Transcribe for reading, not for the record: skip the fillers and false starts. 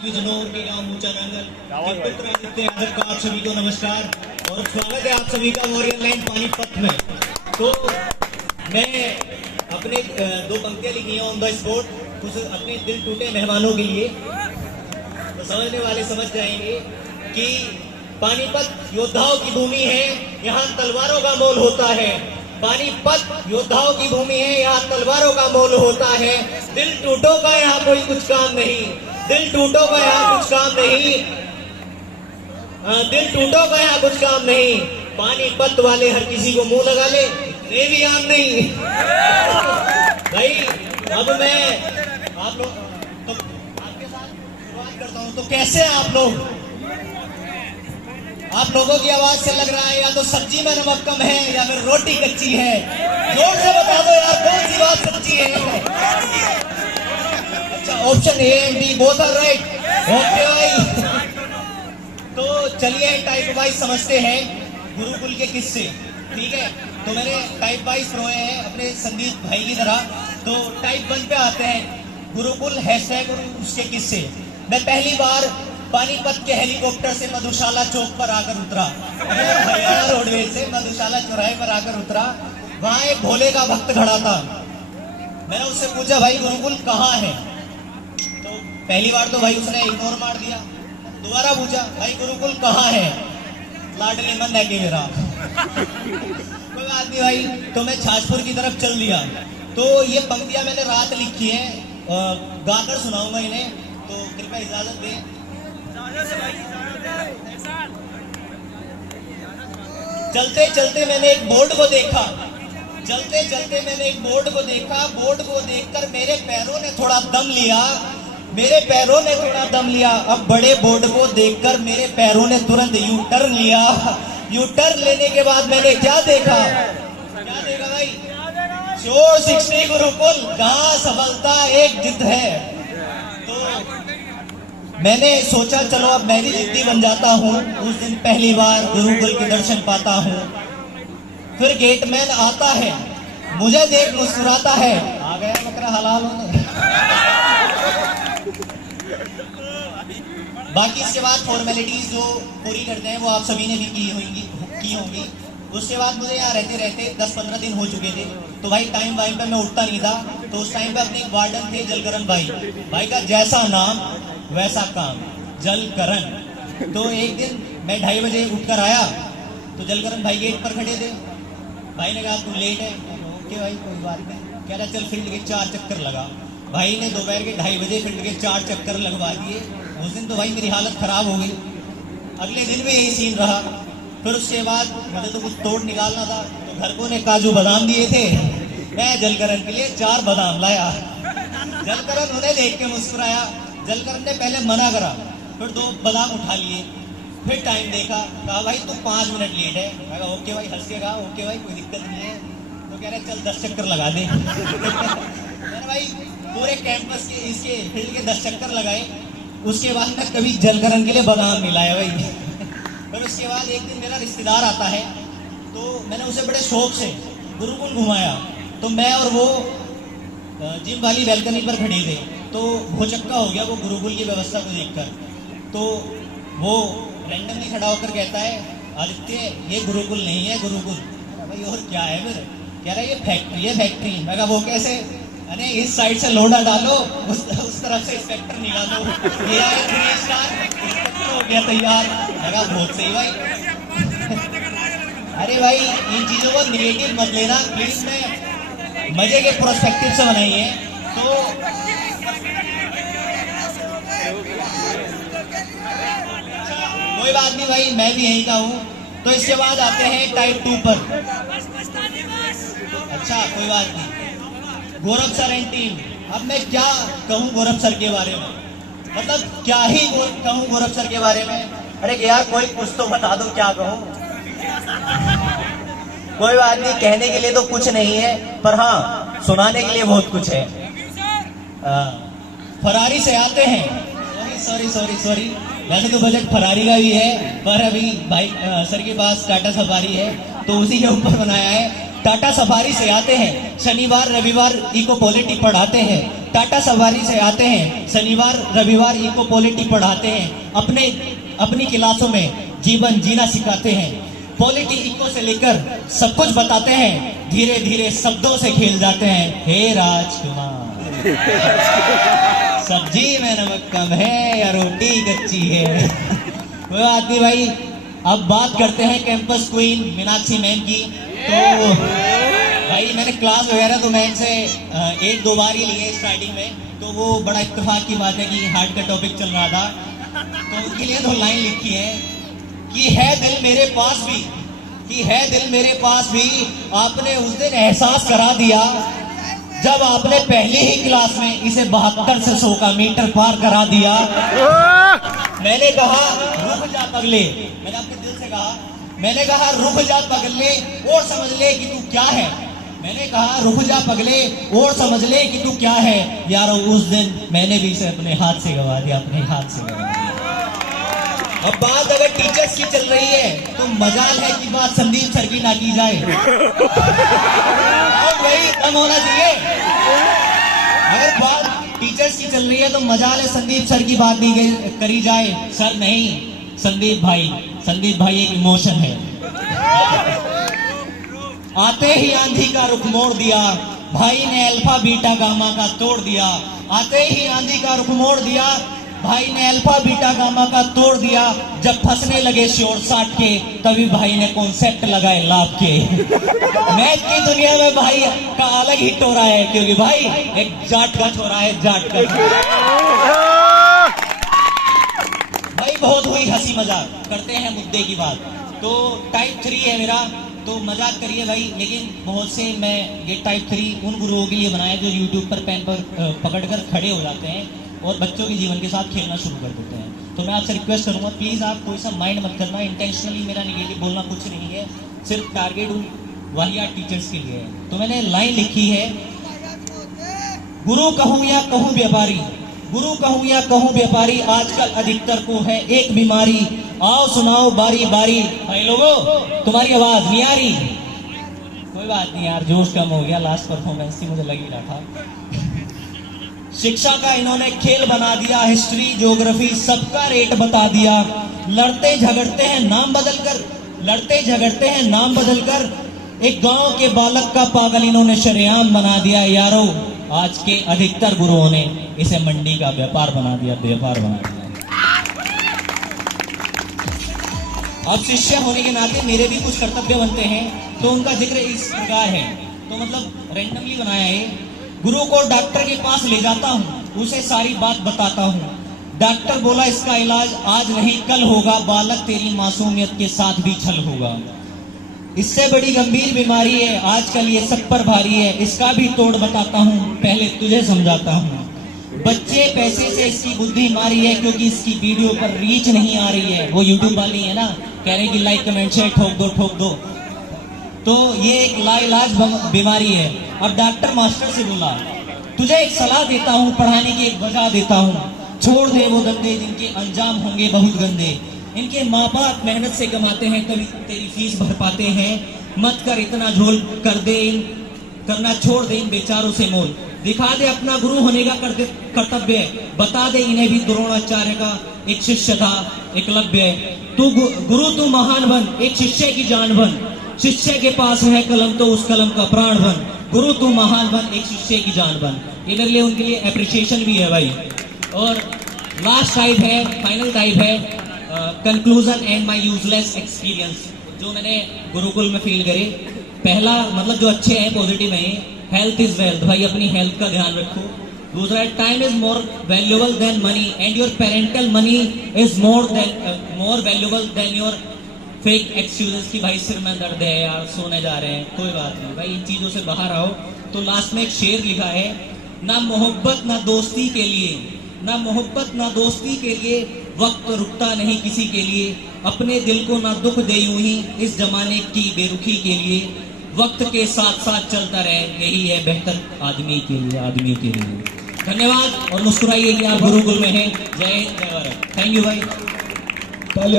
के गांव ऊंचा नांगल के पुत्र आदित्य यादव का आप सभी को नमस्कार और स्वागत है आप सभी का वॉरियर लाइन पानीपत में। तो मैं अपने दो पंक्तियां लिखी हैं ऑन द स्पॉट, कुछ अपने दिल टूटे मेहमानों के लिए। तो समझने वाले समझ जाएंगे कि पानीपत योद्धाओं की भूमि है, यहाँ तलवारों का मोल होता है। पानीपत योद्धाओं की भूमि है, यहाँ तलवारों का मोल होता है। दिल टूटों का यहाँ कोई कुछ काम नहीं, दिल टूटों का यहाँ कुछ काम नहीं, दिल टूटों का यहाँ कुछ काम नहीं। पानीपत वाले हर किसी को मुंह लगा ले, इतने भी आम नहीं भाई। अब मैं आप लोग तो आपके साथ शुरुआत करता हूँ। तो कैसे आप लोग, आप लोगों की आवाज से लग रहा है या तो सब्जी में नमक कम है या फिर रोटी कच्ची है। जोर से बता दो यार, कौन सी बात सच्ची है? अच्छा, option A and B both are right. Okay भाई, तो चलिए टाइप वाइज समझते हैं गुरुकुल के किस्से। ठीक है, तो मैंने टाइप वाइज रोए हैं अपने संदीप भाई की तरह। तो टाइप 1 पे आते हैं, गुरुकुल हैशटैग और उसके किस्से। मैं पहली बार पानीपत के हेलीकॉप्टर से मधुशाला चौक पर आकर उतरा, हरियाणा रोडवेज से मधुशाला चौराहे पर आकर उतरा। वहां एक भोले का भक्त खड़ा था। मैंने उससे पूछा, भाई गुरुकुल कहाँ है? तो पहली बार तो भाई उसने इग्नोर मार दिया। दोबारा पूछा, भाई गुरुकुल कहाँ है? लाडली मन है कि मेरा कोई बात नहीं भाई। तो मैं छाछपुर की तरफ चल दिया। तो ये पंक्तियां मैंने रात लिखी है, गाकर सुनाऊंगा इन्हें, तो कृपया इजाजत दें। चलते चलते मैंने एक बोर्ड को देखा, चलते चलते मैंने एक बोर्ड को देखा। बोर्ड को देखकर मेरे पैरों ने थोड़ा दम लिया, मेरे पैरों ने थोड़ा दम लिया। अब बड़े बोर्ड को देखकर मेरे पैरों ने तुरंत यू टर्न लिया। यू टर्न लेने के बाद मैंने क्या देखा? क्या देखा भाई? श्योर 60 गुरुकुल, कहाँ सफलता एक जिद है। तो मैंने सोचा चलो अब मैं भी जिद्दी बन जाता हूँ। उस दिन पहली बार गुरुकुल के दर्शन पाता हूँ। फिर गेटमैन आता है, मुझे देख मुस्कुराता है, आ गया बकरा हलाल होने। बाकी इसके बाद फॉर्मेलिटीज जो पूरी करते हैं वो आप सभी ने भी की होंगी। उसके बाद मुझे यहाँ रहते रहते 10-15 दिन हो चुके थे। तो भाई टाइम वाइम पे मैं उठता नहीं था। तो उस टाइम पे अपने वार्डन थे जलकरण भाई का जैसा नाम वैसा काम, जलकरण। तो एक दिन मैं 2:30 बजे उठकर आया तो जलकरण भाई गेट पर खड़े थे। भाई ने कहा तू लेट है। ओके भाई कोई बात नहीं। कह रहा चल फील्ड के 4 चक्कर लगा। भाई ने दोपहर के 2:30 बजे फील्ड के 4 चक्कर लगवा दिए। उस दिन तो भाई मेरी हालत खराब हो गई। अगले दिन भी यही सीन रहा। फिर उसके बाद मुझे तो कुछ तोड़ निकालना था, तो घर को ने काजू बादाम दिए थे। मैं जलकरण के लिए 4 बादाम लाया। जलकरण उन्हें देख के मुस्कुराया। जलकरण ने पहले मना करा, फिर 2 बादाम उठा लिए। फिर टाइम देखा, कहा भाई तू 5 मिनट लेट है। मैं कहा ओके भाई, हंस के कहा ओके भाई कोई दिक्कत नहीं है। तो कह रहे चल 10 चक्कर लगा दे। मैंने भाई पूरे कैंपस के इसके फील्ड के 10 चक्कर लगाए। उसके बाद मैं कभी जलकरण के लिए बादाम नहीं लाया भाई। फिर उसके बाद एक दिन मेरा रिश्तेदार आता है, तो मैंने उसे बड़े शौक से गुरुकुल घुमाया। तो मैं और वो जिम वाली बैल्कनी पर खड़े थे। तो भौचक्का हो गया वो गुरुकुल की व्यवस्था को देखकर। तो वो रैंडमली खड़ा होकर कहता है, आदित्य ये गुरुकुल नहीं है गुरुकुल। भाई और क्या है? फिर कह रहा है ये फैक्ट्री है फैक्ट्री। मैं कहा वो कैसे? अरे इस साइड से लोडा डालो, उस तरफ से इंस्पेक्टर निकालो, ये 3 स्टार इंस्पेक्टर हो गया तैयार। मैं कहा बहुत सही भाई। अरे भाई इन चीजों को निगेटिव मत लेना प्लीज, मैं मजे के प्रोस्पेक्टिव से बनाई है। तो कोई बात नहीं भाई, मैं भी यहीं का हूँ। तो इसके बाद आते हैं टाइप 2 पर। अच्छा कोई बात नहीं। गौरव सर एंड टीम, अब मैं क्या कहूँ गौरव सर के बारे में, मतलब क्या ही कहूँ गौरव सर के बारे में। अरे यार कोई कुछ तो बता दो क्या कहूँ। कोई बात नहीं, कहने के लिए तो कुछ नहीं है, पर हाँ सुनाने के लिए बहुत कुछ है। फरारी से आते हैं। सॉरी वैसे तो बजट फरारी का भी है, पर अभी भाई सर के पास टाटा सफारी है तो उसी के ऊपर बनाया है। टाटा सफारी से आते हैं, शनिवार रविवार इको पॉलिटी पढ़ाते हैं। टाटा सफारी से आते हैं, शनिवार रविवार इको पॉलिटी पढ़ाते हैं। अपनी क्लासों में जीवन जीना सिखाते हैं। पॉलिटी इको से लेकर सब कुछ बताते हैं। धीरे धीरे शब्दों से खेल जाते हैं। हे राजकुमार, सब्जी में नमक कम है या रोटी कच्ची है। कोई बात नहीं भाई, अब बात करते हैं कैंपस क्वीन मीनाक्षी मैम की। तो भाई मैंने क्लास वगैरह तो मैम से 1-2 बार ही लिए स्टार्टिंग में, तो वो बड़ा इत्तेफाक की बात है कि हार्ट का टॉपिक चल रहा था, तो उनके लिए तो लाइन लिखी है कि है दिल मेरे पास भी, कि है दिल मेरे पास भी, आपने उस दिन एहसास करा दिया जब आपने पहली ही क्लास में इसे 72 से 100 का मीटर पार करा दिया। मैंने कहा रुक जा पगले, मैंने अपने दिल से कहा, मैंने कहा रुक जा पगले और समझ ले कि तू क्या है। मैंने कहा रुक जा पगले और समझ ले कि तू क्या है। यारो उस दिन मैंने भी इसे अपने हाथ से गवा दिया, अपने हाथ से गवा दिया। अब बात अगर टीचर्स की चल रही है तो मजाल है कि बात संदीप सर की ना की जाए। और वही कम होना चाहिए। अगर बात टीचर्स की चल रही है तो मजाल है संदीप सर की बात नहीं करी जाए। सर नहीं, संदीप भाई एक इमोशन है। आते ही आंधी का रुख मोड़ दिया, भाई ने अल्फा बीटा गामा का तोड़ दिया। आते ही आंधी का रुख मोड़ दिया, भाई ने अल्फा बीटा गामा का तोड़ दिया। जब फंसने लगे शोर साट के, तभी भाई ने कॉन्सेप्ट लगाए लाभ के। मैथ की दुनिया में भाई का अलग ही टोरा है, क्योंकि भाई एक जाट का छोरा है, जाट का भाई। बहुत हुई हंसी मजाक, करते हैं मुद्दे की बात। तो टाइप 3 है मेरा, तो मजाक करिए भाई, लेकिन बहुत से मैं ये टाइप 3 उन गुरुओं के लिए बनाया जो यूट्यूब पर पेन पर पकड़कर खड़े हो जाते हैं और बच्चों के जीवन के साथ खेलना शुरू कर देते हैं। तो मैं आपसे रिक्वेस्ट करूंगा, प्लीज आप कोई सा माइंड मत करना। इंटेंशनली मेरा निगेटिव बोलना कुछ नहीं है, सिर्फ टारगेट उन वाहियात टीचर्स के लिए है। तो मैंने लाइन लिखी है, गुरु कहूं या कहूं व्यापारी, गुरु कहूं या कहूं व्यापारी, आजकल अधिकतर को है एक बीमारी। आओ सुनाओ बारी बारी। भाई लोगों, तुम्हारी आवाज नहीं आ रही। कोई बात नहीं यार, जोश कम हो गया, लास्ट परफॉर्मेंस ही मुझे लग ही रहा था। शिक्षा का इन्होंने खेल बना दिया, हिस्ट्री ज्योग्राफी सबका रेट बता दिया। लड़ते झगड़ते हैं नाम बदलकर, लड़ते झगड़ते हैं नाम बदलकर, एक गांव के बालक का पागल इन्होंने शरेआम बना दिया। यारो आज के अधिकतर गुरुओं ने इसे मंडी का व्यापार बना दिया, व्यापार बना दिया। अब शिष्य होने के नाते मेरे भी कुछ कर्तव्य बनते हैं, तो उनका जिक्र इस प्रकार है। तो मतलब रैंडमली बनाया है। गुरु को डॉक्टर के पास ले जाता हूँ, उसे सारी बात बताता हूँ। डॉक्टर बोला इसका इलाज आज नहीं कल होगा, बालक तेरी मासूमियत के साथ भी छल होगा। इससे बड़ी गंभीर बीमारी है, आजकल ये सब पर भारी है, इसका भी तोड़ बताता हूँ, पहले तुझे समझाता हूँ। बच्चे पैसे से इसकी बुद्धि मारी है, क्योंकि इसकी वीडियो पर रीच नहीं आ रही है। वो यूट्यूब वाली है ना, कह रहे कि लाइक कमेंट शेयर ठोक दो। तो ये एक लाइलाज बीमारी है। अब डॉक्टर मास्टर से बोला, तुझे एक सलाह देता हूँ, पढ़ाने की एक वजह देता हूँ। छोड़ दे वो धंधे जिनके अंजाम होंगे बहुत गंदे। इनके माँ बाप मेहनत से कमाते हैं, कभी तेरी फीस भर पाते हैं। मत कर इतना झोल, करना छोड़ दे इन बेचारों से मोल। दिखा दे अपना गुरु होने का कर्तव्य, बता दे इन्हें भी द्रोणाचार्य का एक शिष्य था एकलव्य। तू गुरु तू महान बन, एक शिष्य की जान बन। शिष्य के पास है कलम तो उस कलम का प्राण बन। गुरु तू महान बन, एक शिष्य की जान बन। ये मेरे लिए उनके लिए अप्रिसिएशन भी है भाई। और लास्ट टाइप है, फाइनल टाइप है, conclusion and my useless experience, जो मैंने गुरुकुल में फील करे। पहला मतलब जो अच्छे हैं, पॉजिटिव है, हेल्थ इज वेल्थ, भाई अपनी हेल्थ का ध्यान रखो। दूसरा, time is more valuable then money and your parental money is more valuable then your fake excuses, कि भाई सिर में दर्द है यार, सोने जा रहे हैं, कोई बात नहीं भाई, इन चीजों से बाहर आओ। तो लास्ट में एक शेर लिखा है, ना मोहब्बत ना दोस्ती के लिए, ना मोहब्बत ना दोस्ती के लिए, वक्त रुकता नहीं किसी के लिए। अपने दिल को ना दुख दे यूं ही इस जमाने की बेरुखी के लिए। वक्त के साथ साथ चलता रहे, यही है बेहतर आदमी के लिए, आदमी के लिए। धन्यवाद और मुस्कुराइए कि आप गुरुकुल में हैं। जय हिंद, जय भारत। थैंक यू भाई।